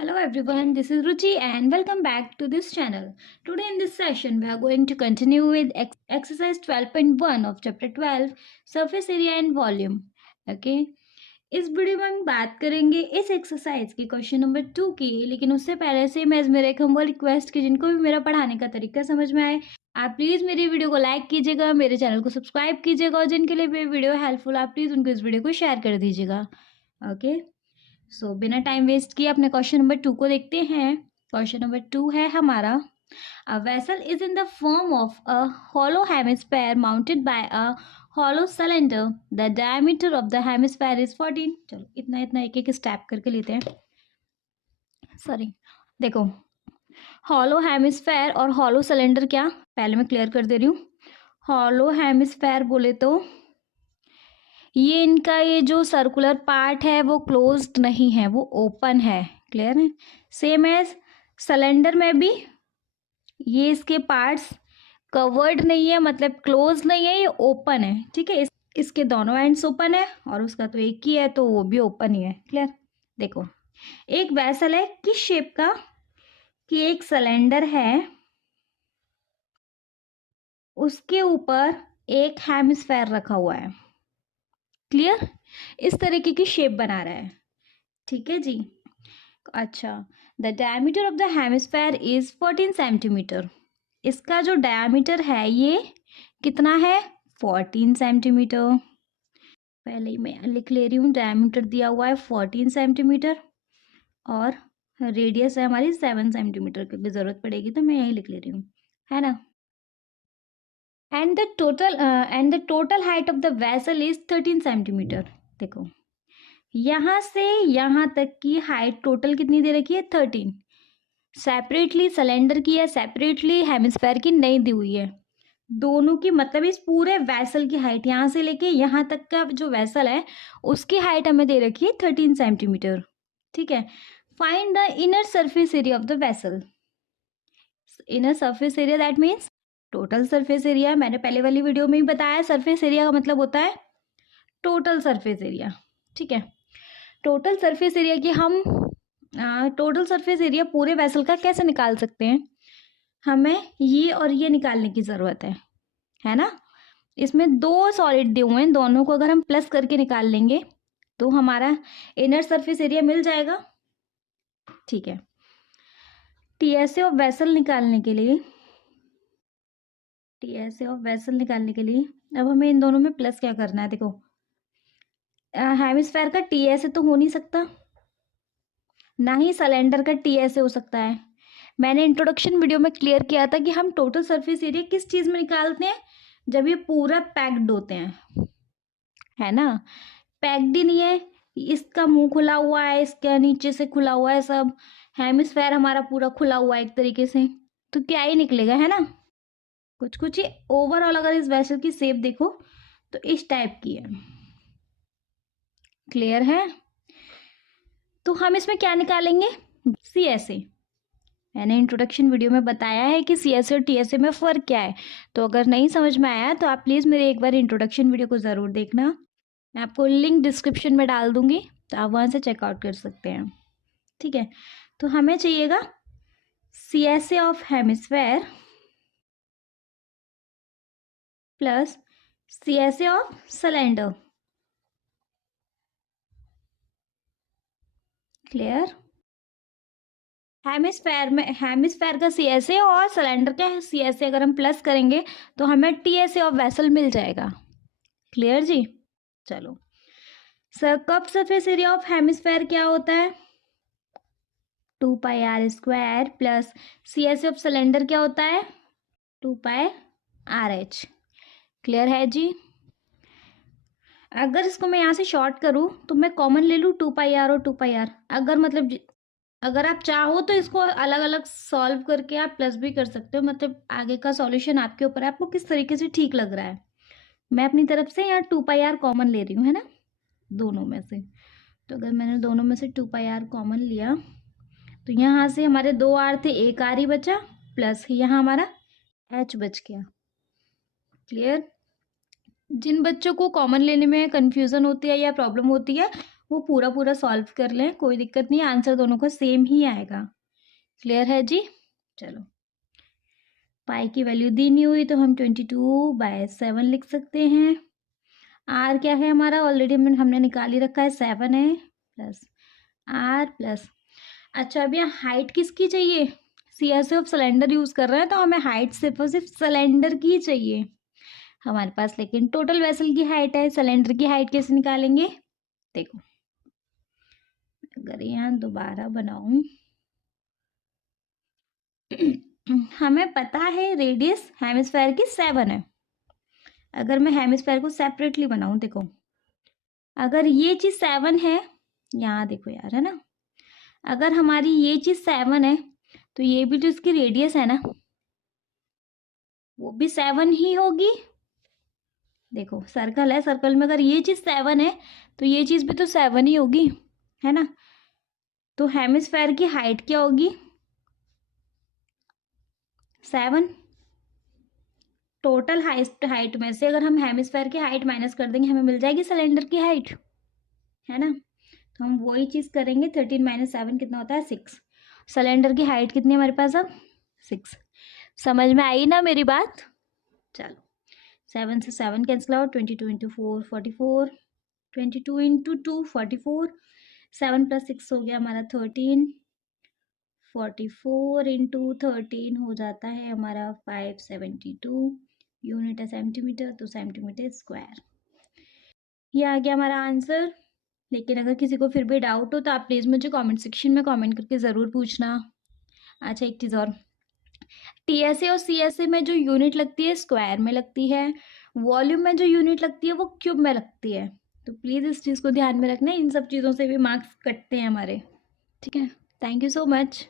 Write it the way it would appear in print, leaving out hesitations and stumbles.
Hello everyone, this is Ruchi and welcome back to this channel. Today in this session we are going to continue with exercise 12.1 of chapter 12 surface area and volume. Okay, इस video में हम बात करेंगे इस exercise की question number 2 की, लेकिन उससे पहले से मैं मेरा एक हम्बल रिक्वेस्ट की जिनको भी मेरा पढ़ाने का तरीका समझ में आए आप प्लीज़ मेरी वीडियो को लाइक कीजिएगा, मेरे चैनल को सब्सक्राइब कीजिएगा और जिनके लिए मेरी वीडियो हेल्पफुल आप प्लीज़ उनको इस वीडियो को शेयर कर दीजिएगा. ओके सो बिना टाइम वेस्ट किए अपने क्वेश्चन नंबर 2 को देखते हैं. क्वेश्चन नंबर 2 है हमारा, a vessel is in the form of a hollow hemisphere mounted by a hollow cylinder. The diameter of the hemisphere is 14. चलो इतना इतना एक एक स्टेप करके लेते हैं. सॉरी, देखो हॉलो हेमिस्फेयर और हॉलो सिलेंडर क्या, पहले मैं क्लियर कर दे रही हूँ. हॉलो हेमिस्फेयर बोले तो ये इनका ये जो सर्कुलर पार्ट है वो क्लोज्ड नहीं है, वो ओपन है. क्लियर है. सेम एज सिलेंडर में भी ये इसके पार्ट्स कवर्ड नहीं है, मतलब क्लोज नहीं है, ये ओपन है. ठीक है, इसके दोनों एंड्स ओपन है और उसका तो एक ही है तो वो भी ओपन ही है. क्लियर. देखो एक वेसल है किस शेप का, कि एक सिलेंडर है उसके ऊपर एक हेमिस्फेयर रखा हुआ है. क्लियर. इस तरीके की शेप बना रहा है. ठीक है जी. अच्छा, the diameter of the hemisphere is 14 centimetre. इसका जो डायमीटर है ये कितना है, 14 सेंटीमीटर. पहले ही मैं लिख ले रही हूँ, डायमीटर दिया हुआ है 14 सेंटीमीटर और रेडियस है हमारी 7 सेंटीमीटर, क्योंकि ज़रूरत पड़ेगी तो मैं यही लिख ले रही हूँ, है ना. And the total height of the vessel is 13 centimetre. देखो यहाँ से यहाँ तक की हाइट टोटल कितनी दे रखी है, 13. सेपरेटली सिलेंडर की या सेपरेटली हेमिस्फेयर की नहीं दी हुई है, दोनों की, मतलब इस पूरे वेसल की हाइट यहाँ से लेके यहाँ तक का जो वेसल है उसकी हाइट हमें दे रखी है 13 सेंटीमीटर. ठीक है. Find the inner surface area of the vessel. Inner surface area that means total surface area. मैंने पहले वाली वीडियो में ही बताया सरफेस एरिया का मतलब होता है टोटल सरफेस एरिया. ठीक है. टोटल सरफेस एरिया की हम टोटल सरफेस एरिया पूरे वेसल का कैसे निकाल सकते हैं, हमें ये और ये निकालने की ज़रूरत है ना. इसमें दो सॉलिड दिए हुए हैं, दोनों को अगर हम प्लस करके निकाल लेंगे तो हमारा इनर सरफेस एरिया मिल जाएगा. ठीक है. टीएसए ऑफ वेसल निकालने के लिए अब हमें इन दोनों में प्लस क्या करना है. देखो हेमिस्फेयर का टीएसए तो हो नहीं सकता, ना ही सिलेंडर का टीएसए हो सकता है. मैंने इंट्रोडक्शन वीडियो में क्लियर किया था कि हम टोटल सरफेस एरिया किस चीज़ में निकालते हैं, जब ये पूरा पैक्ड होते हैं, है ना. पैक्ड ही नहीं है, इसका मुंह खुला हुआ है, इसके नीचे से खुला हुआ है, सब हेमिस्फेयर हमारा पूरा खुला हुआ है एक तरीके से, तो क्या ही निकलेगा, है ना. कुछ कुछ ही ओवरऑल अगर इस वेसल की शेप देखो तो इस टाइप की है. क्लियर है. तो हम इसमें क्या निकालेंगे, सीएसए. मैंने इंट्रोडक्शन वीडियो में बताया है कि सीएसए और टीएसए में फ़र्क क्या है, तो अगर नहीं समझ में आया तो आप प्लीज़ मेरे एक बार इंट्रोडक्शन वीडियो को ज़रूर देखना. मैं आपको लिंक डिस्क्रिप्शन में डाल दूंगी तो आप वहाँ से चेकआउट कर सकते हैं. ठीक है. तो हमें चाहिएगा CSA of hemisphere plus CSA of cylinder. Clear. Hemisphere का सीएसए और सिलेंडर का सीएसए अगर हम प्लस करेंगे तो हमें टीएसए ऑफ वेसल मिल जाएगा. क्लियर जी. चलो, cup surface area of hemisphere क्या होता है, 2πr² plus CSA of cylinder क्या होता है, 2πrh. क्लियर है जी. अगर इसको मैं यहाँ से शॉर्ट करूँ तो मैं कॉमन ले लूँ 2πr और 2πr. अगर मतलब अगर आप चाहो तो इसको अलग अलग सॉल्व करके आप प्लस भी कर सकते हो, मतलब आगे का सॉल्यूशन आपके ऊपर है, आपको किस तरीके से ठीक लग रहा है. मैं अपनी तरफ से यहाँ 2πr कॉमन ले रही हूँ, है ना, दोनों में से. तो अगर मैंने दोनों में से 2πr कॉमन लिया तो यहाँ से हमारे 2 आर थे, एक आर ही बचा, प्लस यहाँ हमारा एच बच गया. क्लियर. जिन बच्चों को कॉमन लेने में कंफ्यूजन होती है या प्रॉब्लम होती है वो पूरा पूरा सॉल्व कर लें, कोई दिक्कत नहीं, आंसर दोनों का सेम ही आएगा। क्लियर है जी? चलो, पाई की वैल्यू दी नहीं हुई तो हम 22/7 लिख सकते हैं। आर क्या है हमारा, ऑलरेडी हमने निकाल ही रखा है, 7 है, प्लस आर प्लस, अच्छा अब यहाँ हाइट किसकी चाहिए, सीएसए ऑफ सिलेंडर यूज कर रहे हैं तो हमें हाइट सिर्फ और सिर्फ सिलेंडर की चाहिए हमारे पास, लेकिन टोटल वेसल की हाइट है, सिलेंडर की हाइट कैसे निकालेंगे, देखो अगर यहाँ दोबारा बनाऊं हमें पता है रेडियस हेमिस्फेयर की 7 है। अगर मैं हेमिस्फेयर को सेपरेटली बनाऊं, देखो अगर ये चीज 7 है, यहाँ देखो यार, है ना, अगर हमारी ये चीज 7 है तो ये भी तो इसकी रेडियस है ना, वो भी 7 ही होगी। देखो सर्कल है, सर्कल में अगर ये चीज 7 है तो ये चीज भी तो 7 ही होगी, है ना। तो हेमिस्फेयर की हाइट क्या होगी, 7। टोटल हाइट में से अगर हम हेमिस्फेयर की हाइट माइनस कर देंगे, हमें मिल जाएगी सिलेंडर की हाइट, है ना। तो हम वही चीज करेंगे, 13 - 7 कितना होता है, 6। सिलेंडर की हाइट कितनी है हमारे पास अब, 6। समझ में आई ना मेरी बात? चलो, 7 से 7 कैंसिल आउट, 22 × 4 44, 22 × 2 44, 7 + 6 हो गया हमारा 13, 44 × 13 हो जाता है हमारा 572, यूनिट है सेंटीमीटर, तो सेंटीमीटर स्क्वायर। ये आ गया हमारा आंसर। लेकिन अगर किसी को फिर भी डाउट हो तो आप प्लीज़ मुझे कमेंट सेक्शन में कमेंट करके ज़रूर पूछना। अच्छा एक चीज़ और, टीएसए और सीएसए में जो यूनिट लगती है स्क्वायर में लगती है, वॉल्यूम में जो यूनिट लगती है वो क्यूब में लगती है, तो प्लीज़ इस चीज़ को ध्यान में रखना, इन सब चीज़ों से भी मार्क्स कटते हैं हमारे। ठीक है, थैंक यू सो मच।